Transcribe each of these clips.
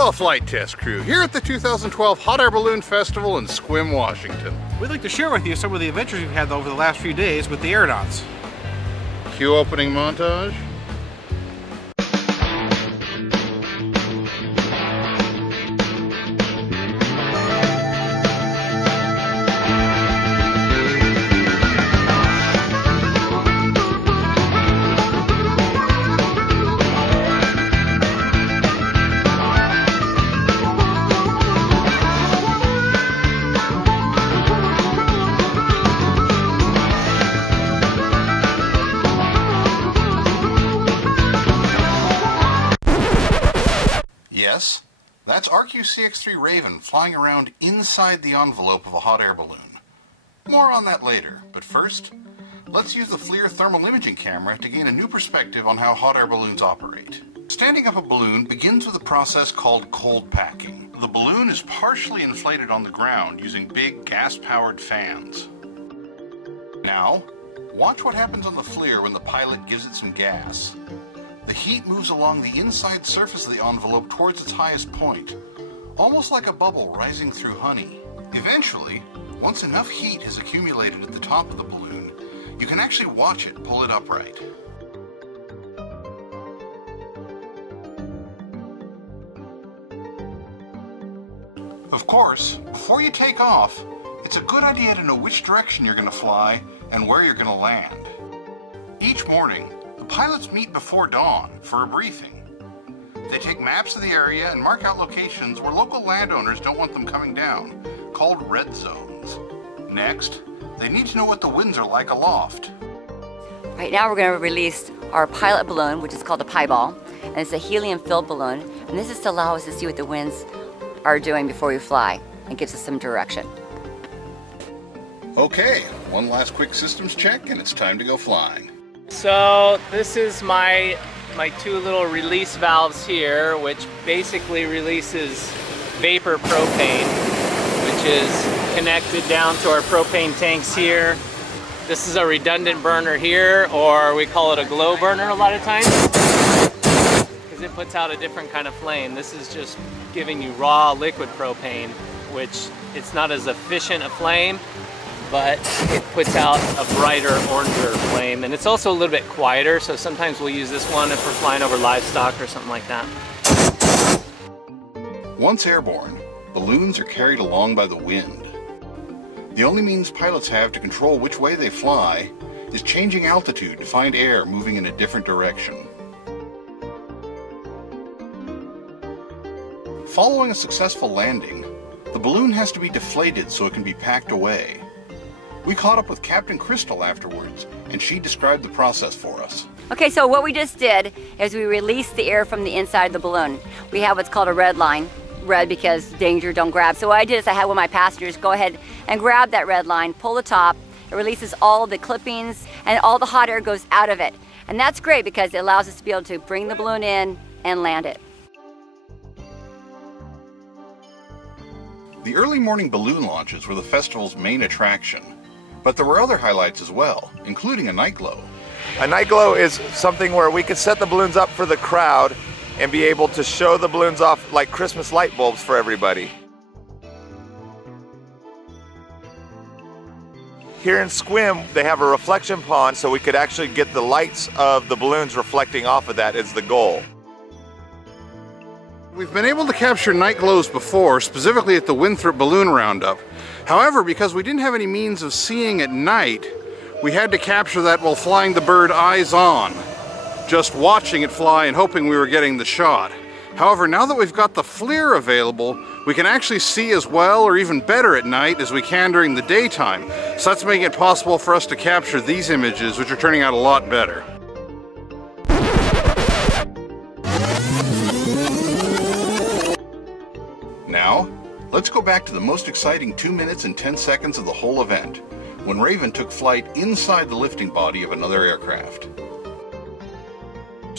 Roswell Flight Test Crew here at the 2012 Hot Air Balloon Festival in Sequim, Washington. We'd like to share with you some of the adventures we've had over the last few days with the aeronauts. Cue opening montage. Yes, that's RQ-CX-3 Raven flying around inside the envelope of a hot air balloon. More on that later, but first, let's use the FLIR thermal imaging camera to gain a new perspective on how hot air balloons operate. Standing up a balloon begins with a process called cold packing. The balloon is partially inflated on the ground using big gas-powered fans. Now, watch what happens on the FLIR when the pilot gives it some gas. The heat moves along the inside surface of the envelope towards its highest point, almost like a bubble rising through honey. Eventually, once enough heat has accumulated at the top of the balloon, you can actually watch it pull it upright. Of course, before you take off, it's a good idea to know which direction you're going to fly and where you're going to land. Each morning, the pilots meet before dawn for a briefing. They take maps of the area and mark out locations where local landowners don't want them coming down, called red zones. Next, they need to know what the winds are like aloft. Right now we're going to release our pilot balloon, which is called a pieball, and it's a helium-filled balloon, and this is to allow us to see what the winds are doing before we fly, and gives us some direction. Okay, one last quick systems check and it's time to go flying. So this is my two little release valves here, which basically releases vapor propane, which is connected down to our propane tanks here. This is a redundant burner here, or we call it a glow burner a lot of times, because it puts out a different kind of flame. This is just giving you raw liquid propane, which it's not as efficient a flame, but it puts out a brighter, oranger flame. And it's also a little bit quieter, so sometimes we'll use this one if we're flying over livestock or something like that. Once airborne, balloons are carried along by the wind. The only means pilots have to control which way they fly is changing altitude to find air moving in a different direction. Following a successful landing, the balloon has to be deflated so it can be packed away. We caught up with Captain Crystal afterwards, and she described the process for us. Okay, so what we just did is we released the air from the inside of the balloon. We have what's called a red line. Red because danger, don't grab. So what I did is I had one of my passengers go ahead and grab that red line, pull the top, it releases all the clippings, and all the hot air goes out of it. And that's great because it allows us to be able to bring the balloon in and land it. The early morning balloon launches were the festival's main attraction. But there were other highlights as well, including a night glow. A night glow is something where we could set the balloons up for the crowd and be able to show the balloons off like Christmas light bulbs for everybody. Here in Sequim, they have a reflection pond, so we could actually get the lights of the balloons reflecting off of that is the goal. We've been able to capture night glows before, specifically at the Winthrop Balloon Roundup. However, because we didn't have any means of seeing at night, we had to capture that while flying the bird eyes on, just watching it fly and hoping we were getting the shot. However, now that we've got the FLIR available, we can actually see as well or even better at night as we can during the daytime. So that's making it possible for us to capture these images, which are turning out a lot better. Now, let's go back to the most exciting 2 minutes and 10 seconds of the whole event, when Raven took flight inside the lifting body of another aircraft.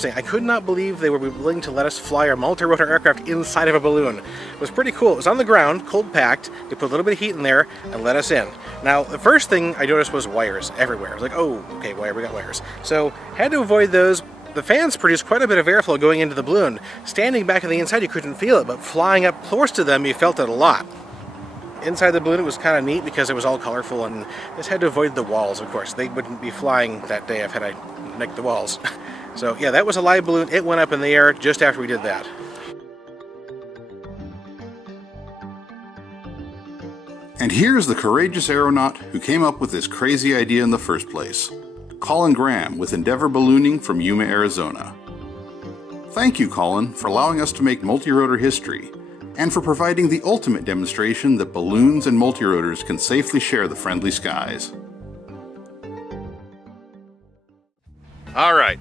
I could not believe they were willing to let us fly our multi-rotor aircraft inside of a balloon. It was pretty cool. It was on the ground, cold packed. They put a little bit of heat in there and let us in. Now, the first thing I noticed was wires everywhere. I was like, oh, okay, wire, we got wires. So, had to avoid those, The fans produced quite a bit of airflow going into the balloon. Standing back on the inside you couldn't feel it, but flying up close to them you felt it a lot. Inside the balloon it was kind of neat because it was all colorful, and just had to avoid the walls, of course. They wouldn't be flying that day if I nicked the walls. So yeah, that was a live balloon. It went up in the air just after we did that. And here's the courageous aeronaut who came up with this crazy idea in the first place. Colin Graham with Endeavor Ballooning from Yuma, Arizona. Thank you, Colin, for allowing us to make multirotor history, and for providing the ultimate demonstration that balloons and multirotors can safely share the friendly skies. Alright,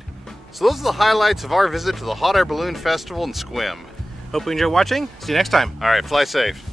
so those are the highlights of our visit to the Hot Air Balloon Festival in Sequim. Hope you enjoyed watching. See you next time. Alright, fly safe.